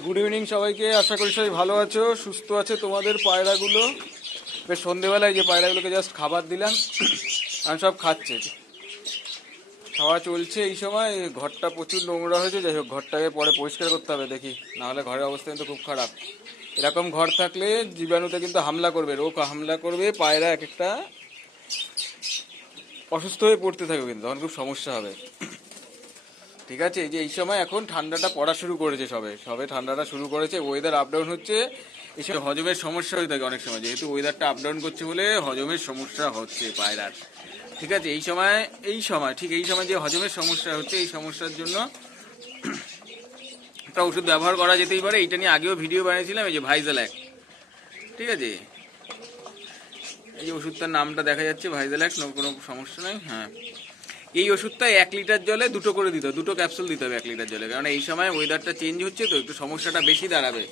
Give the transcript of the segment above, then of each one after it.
Good evening সবাইকে। আশা করি সবাই ভালো আছো, সুস্থ আছে। তোমাদের পায়রাগুলো বেশ সন্ধেবেলায় যে পায়রাগুলোকে জাস্ট খাবার দিলাম, আমি সব খাচ্ছে, খাওয়া চলছে। এই সময় ঘরটা প্রচুর নোংরা হয়েছে, যাই হোক ঘরটাকে পরে পরিষ্কার করতে হবে দেখি, নাহলে ঘরের অবস্থা কিন্তু খুব খারাপ। এরকম ঘর থাকলে জীবাণুতে কিন্তু হামলা করবে, রোগ হামলা করবে, পায়রা এক একটা অসুস্থ হয়ে পড়তে থাকবে, কিন্তু তখন খুব সমস্যা হবে। ঠিক আছে, এই যে এই সময় এখন ঠান্ডাটা পড়া শুরু করেছে, সবে সবে ঠান্ডাটা শুরু করেছে, ওয়েদার আপ ডাউন হচ্ছে, এসব হজমের সমস্যা হয়ে থাকে অনেক সময়, যেহেতু ওয়েদারটা আপ ডাউন করছে বলে হজমের সমস্যা হচ্ছে পায়রার। ঠিক আছে, এই সময় ঠিক এই সময় যে হজমের সমস্যা হচ্ছে, এই সমস্যার জন্য একটা ওষুধ ব্যবহার করা যেতেই পারে। এইটা নিয়ে আগেও ভিডিও বানিয়েছিলাম, এই যে ভাইজাল্যাক। ঠিক আছে, এই যে ওষুধটার নামটা দেখা যাচ্ছে ভাইজাল্যাক, কোনো সমস্যা নেই। হ্যাঁ, এই ওষুধটা 1 লিটার জলে 2টো করে দিতে হবে, 2টো ক্যাপসুল দিতে হবে 1 লিটার জলে, কারণ এই সময় ওয়েদারটা চেঞ্জ হচ্ছে তো একটু সমস্যাটা বেশি দাঁড়াবে।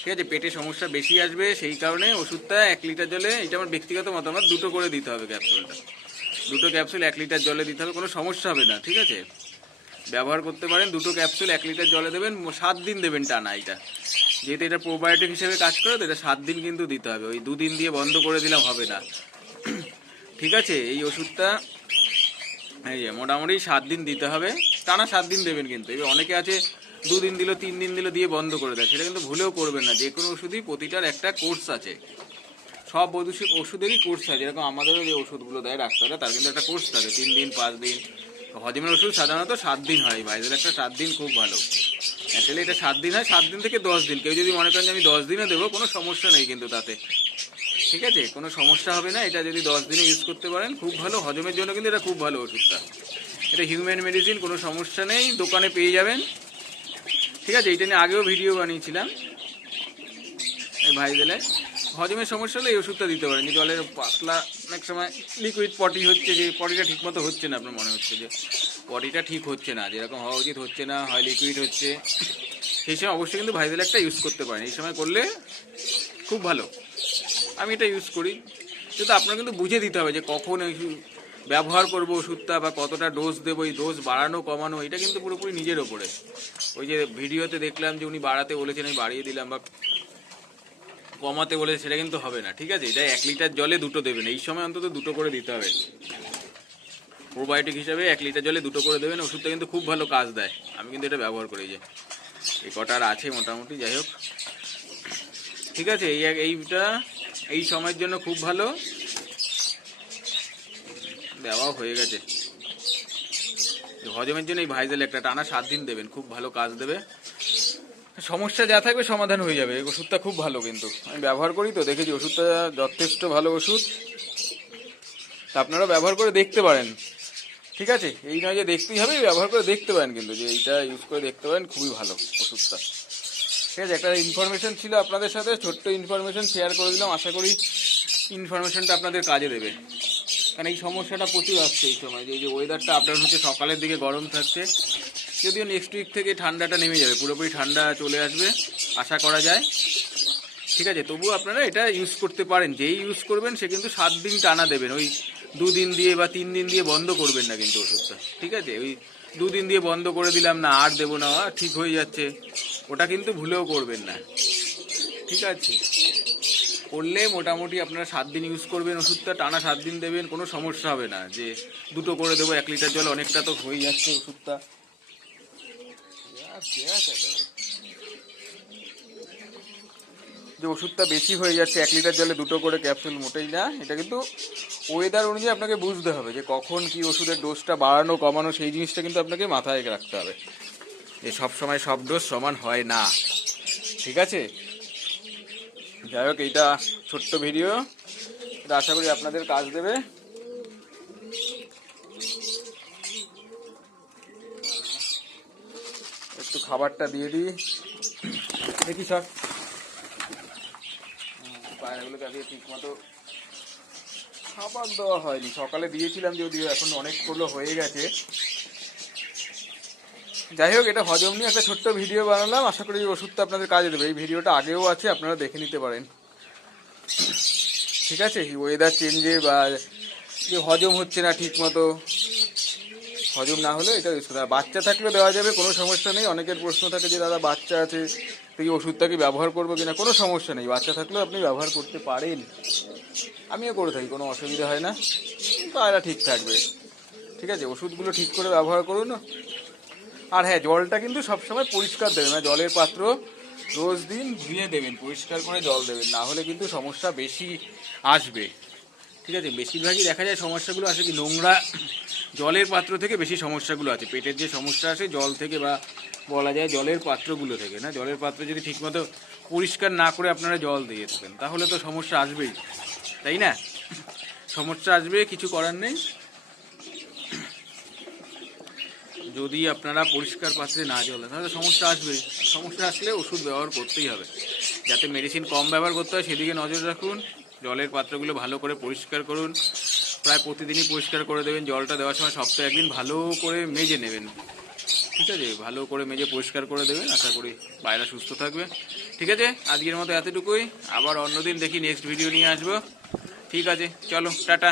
ঠিক আছে, পেটে সমস্যা বেশি আসবে, সেই কারণে ওষুধটা 1 লিটার জলে, এটা আমার ব্যক্তিগত মতামত, 2টো করে দিতে হবে ক্যাপসুলটা। 2টো ক্যাপসুল 1 লিটার জলে দিতে হবে, কোনো সমস্যা হবে না। ঠিক আছে, ব্যবহার করতে পারেন। 2টো ক্যাপসুল 1 লিটার জলে দেবেন, 7 দিন দেবেন টানা। এটা যেহেতু এটা প্রোবায়োটিক হিসেবে কাজ করে, তো এটা 7 দিন কিন্তু দিতে হবে, ওই 2 দিন দিয়ে বন্ধ করে দিলাম হবে না। ঠিক আছে, এই ওষুধটা এই যে মোটামুটি 7 দিন দিতে হবে, টানা 7 দিন দেবেন। কিন্তু এবার অনেকে আছে 2 দিন দিল, 3 দিন দিল, দিয়ে বন্ধ করে দেয়, সেটা কিন্তু ভুলেও করবেন না। যে কোনো ওষুধই প্রতিটার একটা কোর্স আছে, সব ওষুধেরই কোর্স আছে। যেরকম আমাদেরও যে ওষুধগুলো দেয় ডাক্তাররা, তার কিন্তু একটা কোর্স থাকে, 3 দিন 5 দিন। হজমের ওষুধ সাধারণত 7 দিন হয়, ভাইজাল একটা 7 দিন খুব ভালো। অ্যাকচুয়ালি এটা 7 দিন হয়, 7 দিন থেকে 10 দিন। কেউ যদি মনে করেন যে আমি 10 দিনে দেবো, কোনো সমস্যা নেই কিন্তু তাতে। ঠিক আছে, কোনো সমস্যা হবে না। এটা যদি 10 দিনে ইউজ করতে পারেন খুব ভালো, হজমের জন্য কিন্তু এটা খুব ভালো ওষুধটা। এটা হিউম্যান মেডিসিন, কোনো সমস্যা নেই, দোকানে পেয়ে যাবেন। ঠিক আছে, এইটা নিয়ে আগেও ভিডিও বানিয়েছিলাম। এই ভাইজালে হজমের সমস্যা হলে এই ওষুধটা দিতে পারেন। যে জলের পাতলা, অনেক সময় লিকুইড পটি হচ্ছে, যে পটিটা ঠিক মতো হচ্ছে না, আপনার মনে হচ্ছে যে পটিটা ঠিক হচ্ছে না, যেরকম হওয়া উচিত হচ্ছে না, হয় লিকুইড হচ্ছে, সেই সময় অবশ্যই কিন্তু ভাইজাল একটা ইউজ করতে পারেন। এই সময় করলে খুব ভালো, আমি এটা ইউজ করি। কিন্তু আপনার কিন্তু বুঝে দিতে হবে যে কখন ব্যবহার করব ওষুধটা, বা কতটা ডোজ দেবো, এই ডোজ বাড়ানো কমানো এটা কিন্তু পুরোপুরি নিজের ওপরে। ওই যে ভিডিওতে দেখলাম যে উনি বাড়াতে বলেছেন, আমি বাড়িয়ে দিলাম, বা কমাতে বলেছে, সেটা কিন্তু হবে না। ঠিক আছে, এটা 1 লিটার জলে 2টো দেবেন, এই সময় অন্তত 2টো করে দিতে হবে। প্রোবায়োটিক হিসাবে 1 লিটার জলে 2টো করে দেবেন, ওষুধটা কিন্তু খুব ভালো কাজ দেয়। আমি কিন্তু এটা ব্যবহার করি, যে এই কটার আছে মোটামুটি, যাই হোক। ঠিক আছে, এইটা এই সময়ের জন্য খুব ভালো, দেওয়া হয়ে গেছে। হজমের জন্য এই ভাইজাল একটা টানা 7 দিন দেবেন, খুব ভালো কাজ দেবে। সমস্যা যা থাকবে সমাধান হয়ে যাবে। এই ওষুধটা খুব ভালো, কিন্তু আমি ব্যবহার করি তো দেখেছি, ওষুধটা যথেষ্ট ভালো ওষুধ। তা আপনারাও ব্যবহার করে দেখতে পারেন। ঠিক আছে, এই নয় যে দেখতেই হবে, ব্যবহার করে দেখতে পারেন, কিন্তু যে এইটা ইউজ করে দেখতে পারেন, খুবই ভালো ওষুধটা। ঠিক আছে, একটা ইনফরমেশন ছিল আপনাদের সাথে, ছোট্ট ইনফরমেশন শেয়ার করে দিলাম। আশা করি ইনফরমেশনটা আপনাদের কাজে দেবে, কারণ এই সমস্যাটা প্রচুর আসছে এই সময়, যে এই যে ওয়েদারটা আপ ডাউন হচ্ছে, সকালের দিকে গরম থাকছে, যদিও নেক্সট উইক থেকে ঠান্ডাটা নেমে যাবে, পুরোপুরি ঠান্ডা চলে আসবে আশা করা যায়। ঠিক আছে, তবুও আপনারা এটা ইউজ করতে পারেন। যেই ইউজ করবেন সে কিন্তু 7 দিন টানা দেবেন, ওই 2 দিন দিয়ে বা 3 দিন দিয়ে বন্ধ করবেন না কিন্তু ওষুধটা। ঠিক আছে, ওই 2 দিন দিয়ে বন্ধ করে দিলাম না, আর দেবো না, ঠিক হয়ে যাচ্ছে, ওটা কিন্তু ভুলেও করবেন না। ঠিক আছে, করলে মোটামুটি আপনারা 7 দিন ইউজ করবেন ওষুধটা, টানা 7 দিন দেবেন, কোনো সমস্যা হবে না। যে 2টো করে দেবো 1 লিটার জল, অনেকটা তো হয়ে যাচ্ছে ওষুধটা। যে ওষুধটা বেশি হয়ে যাচ্ছে, 1 লিটার জলে 2টো করে ক্যাপসুল মোটেই না। এটা কিন্তু ওয়েদার অনুযায়ী আপনাকে বুঝতে হবে যে কখন কি ওষুধের ডোজটা বাড়ানো কমানো, সেই জিনিসটা কিন্তু আপনাকে মাথায় রাখতে হবে, যে সব সময় সব ডোজ সমান হয় না। ঠিক আছে, যাই হোক, এইটা ছোট্ট ভিডিও, এটা আশা করি আপনাদের কাজ দেবে। একটু খাবারটা দিয়ে দিই, দেখি স্যার পায়রাগুলোকে আগে ঠিক মতো খাবার দেওয়া হয়নি, সকালে দিয়েছিলাম যদিও, এখন অনেকগুলো হয়ে গেছে। যাই হোক, এটা হজম নিয়ে একটা ছোট্ট ভিডিও বানালাম, আশা করি এই ওষুধটা আপনাদের কাজে দেবে। এই ভিডিওটা আগেও আছে, আপনারা দেখে নিতে পারেন। ঠিক আছে, ওয়েদার চেঞ্জে বা যে হজম হচ্ছে না ঠিক মতো, হজম না হলে এটা ইউজ করতে হবে। বাচ্চা থাকলে দেওয়া যাবে, কোনো সমস্যা নেই। অনেকের প্রশ্ন থাকে যে দাদা বাচ্চা আছে তো এই ওষুধটা কি ব্যবহার করবো কিনা, কোনো সমস্যা নেই, বাচ্চা থাকলেও আপনি ব্যবহার করতে পারেন। আমিও করে থাকি, কোনো অসুবিধা হয় না, পায়রা ঠিক থাকবে। ঠিক আছে, ওষুধগুলো ঠিক করে ব্যবহার করুন। আর হ্যাঁ, জলটা কিন্তু সবসময় পরিষ্কার দেবেন, মানে জলের পাত্র রোজ দিন ধুয়ে দেবেন, পরিষ্কার করে জল দেবেন, না হলে কিন্তু সমস্যা বেশি আসবে। ঠিক আছে, বেশিরভাগই দেখা যায় সমস্যাগুলো আসে কি নোংরা জলের পাত্র থেকে বেশি সমস্যাগুলো আছে। পেটের যে সমস্যা আসে জল থেকে, বা বলা যায় জলের পাত্রগুলো থেকে না। জলের পাত্র যদি ঠিকমতো পরিষ্কার না করে আপনারা জল দিয়ে থাকেন তাহলে তো সমস্যা আসবেই, তাই না? সমস্যা আসবে, কিছু করার নেই। যদি আপনারা পরিষ্কার পাত্রে না জল দেন তাহলে সমস্যা আসবে। সমস্যা আসলে ওষুধ ব্যবহার করতেই হবে। যাতে মেডিসিন কম ব্যবহার করতে হয় সেদিকে নজর রাখুন। জলের পাত্রগুলো ভালো করে পরিষ্কার করুন, প্রায় প্রতিদিনই পরিষ্কার করে দেবেন। জলটা দেওয়ার সময় সপ্তাহে একদিন ভালো করে মেজে নেবেন। ঠিক আছে, ভালো করে মেজে পরিষ্কার করে দেবেন, আশা করি পায়রা সুস্থ থাকবে। ঠিক আছে, আজকের মতো এতটুকুই। আবার অন্যদিন দেখি নেক্সট ভিডিও নিয়ে আসবো। ঠিক আছে, চলো টাটা।